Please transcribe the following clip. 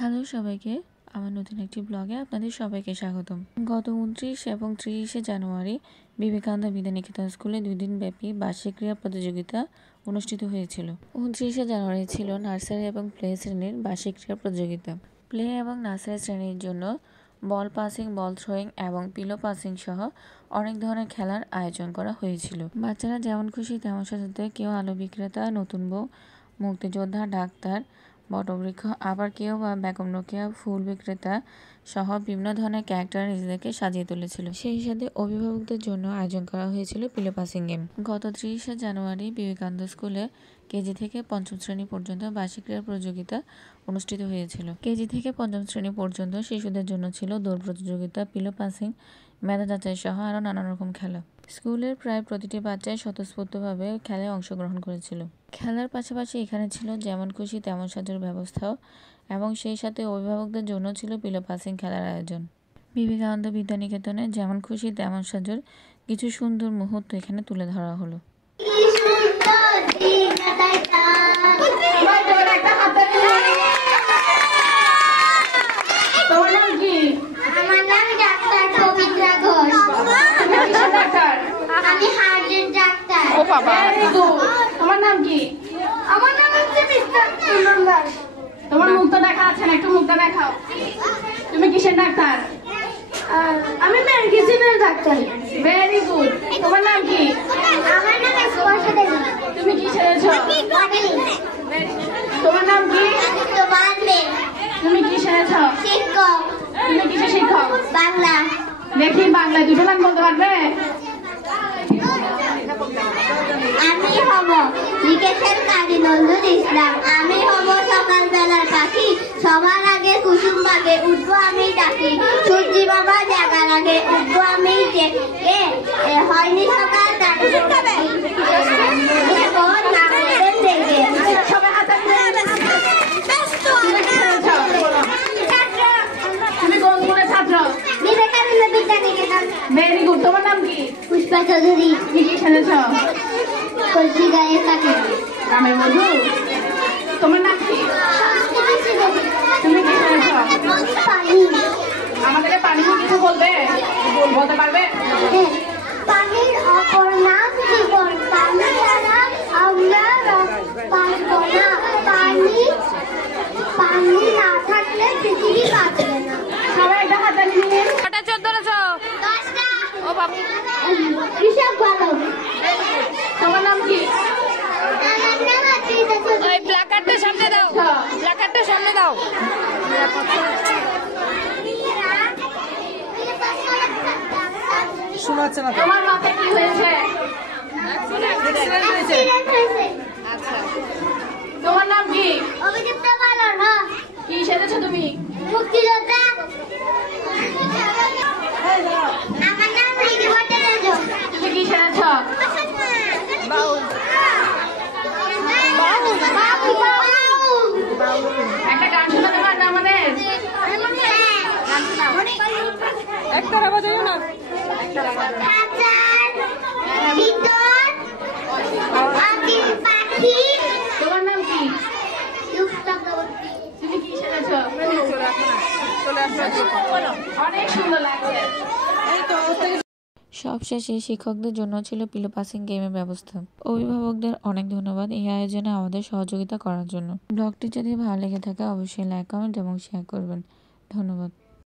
Hello সবাইকে, আমার নতুন একটি ব্লগে আপনাদের সবাইকে স্বাগতম। গত 29 এবং 30 জানুয়ারি বিবেকানন্দ বিদ্যানিকেতন স্কুলে 2 দিন ব্যাপী বার্ষিক ক্রীড়া প্রতিযোগিতা অনুষ্ঠিত হয়েছিল। 29 জানুয়ারি ছিল নার্সারি এবং প্লে শ্রেণীর বার্ষিক ক্রীড়া প্রতিযোগিতা। প্লে এবং নার্সারি শ্রেণীর জন্য বল পাসিং, বল থ্রোয়িং এবং পিলো পাসিং সহ অনেক ধরনের খেলার আয়োজন করা হয়েছিল। বাচ্চারা যেমন খুশি তেমন সাজাতে, কেউ আলু বিক্রেতা, নতুন বউ, মুক্তিযোদ্ধা, ডাক্তার, বটবৃক্ষ, আবার কেউ বা বেগম রোকেয়া ফুল বিক্রেতা সহ বিভিন্ন ধরনের ক্যারেক্টার নিজেদেরকে সাজিয়ে তুলেছিল। সেই সাথে অভিভাবকদের জন্য আয়োজন করা হয়েছিল পিলো পাসিং গেম। গত 30 জানুয়ারি বিবেকানন্দ স্কুলে কেজি থেকে পঞ্চম শ্রেণী পর্যন্ত বার্ষিক ক্রীড়া প্রতিযোগিতা অনুষ্ঠিত হয়েছিল। কেজি থেকে পঞ্চম শ্রেণী পর্যন্ত শিশুদের জন্য ছিল দৌড় প্রতিযোগিতা, পিলো পাসিং, মেধা যাচাই সহ আরও নানা রকম খেলা। স্কুলের প্রায় প্রতিটি বাচ্চাই স্বতঃস্ফূর্তভাবে খেলায় অংশগ্রহণ করেছিল। খেলার পাশাপাশি এখানে ছিল যেমন খুশি তেমন সাজার ব্যবস্থাও, এবং সেই সাথে অভিভাবকদের জন্য ছিল পিলো পাসিং খেলার আয়োজন। বিবেকানন্দ বিদ্যানিকেতনে যেমন খুশি তেমন সাজার কিছু সুন্দর মুহূর্ত এখানে তুলে ধরা হলো। তোমার নাম কি? আমার নাম হচ্ছে মিস্টার সুন্দর। তোমার মুখটা দেখা যাচ্ছে না, একটু মুখটা দেখাও। তুমি কিসের ডাক্তার? আমি মেডিসিনের ডাক্তার। Very good. তোমার নাম কি? আমার নাম স্পর্শা দেবী। তুমি কি সেরেছো? তোমার নাম কি? তুমি কি সেরেছো? শিক্ষক। তুমি কিসের শিক্ষক? বাংলা। দেখি বাংলা দুটো লাইন বলতে পারবে? আমি হব লিখেছেন কাজী নজরুল ইসলাম। আমি হব সকালবেলার পাখি, সবার আগে কুসুম বাগে উঠবো আমি ডাকি, সূর্যি বাবা জাগার আগে উঠবো আমি জেগে, হয়নি সকাল ভেরি গুড। তোমার নাম কি? পুষ্পা চৌধুরী। তুমি কি সেরেছ? কলসি গায়ে থাকে গ্রামের মধু। তোমার নাম কি? তুমি কি সেরেছ? পানি। আমাদেরকে পানি নিয়ে কিছু বলবে? বলতে পারবে? পানির অপর নাম জীবন, পানি ছাড়া আমরা বাঁচব না, পানি না থাকলে পৃথিবী বাঁচবে না। সবাই একটা হাতে নিয়ে। কটা চোর ধরেছ? 10টা। ও বাবা, কৃষক ভালো। তোমার নাম কি? আমার নাম আত্রিতা চৌধুরী। ওই প্ল্যাকার্ডটা সামনে দাও, প্ল্যাকার্ডটা সামনে দাও। শোনাচ্ছে না। তোমার মাথায় কি হয়েছে? আচ্ছা, তোমার নাম কি? অভিযুক্ত ভালো না। কি সেরেছো তুমি? মুক্তিযোদ্ধা। আমার নাম রিদিবর্ধন রাজু। তুমি কি সেরেছ? একটা গান শোনাতে পারবে আমাদের? একটা রাখা যাবে না। তোমার নাম কি? তুমি কি সেরেছ? অনেক সুন্দর লাগছে। সবশেষে শিক্ষকদের জন্য ছিল পিলো পাসিং গেমের ব্যবস্থা। অভিভাবকদের অনেক ধন্যবাদ এই আয়োজনে আমাদের সহযোগিতা করার জন্য। ব্লগটি যদি ভালো লেগে থাকে অবশ্যই লাইক, কমেন্ট এবং শেয়ার করবেন। ধন্যবাদ।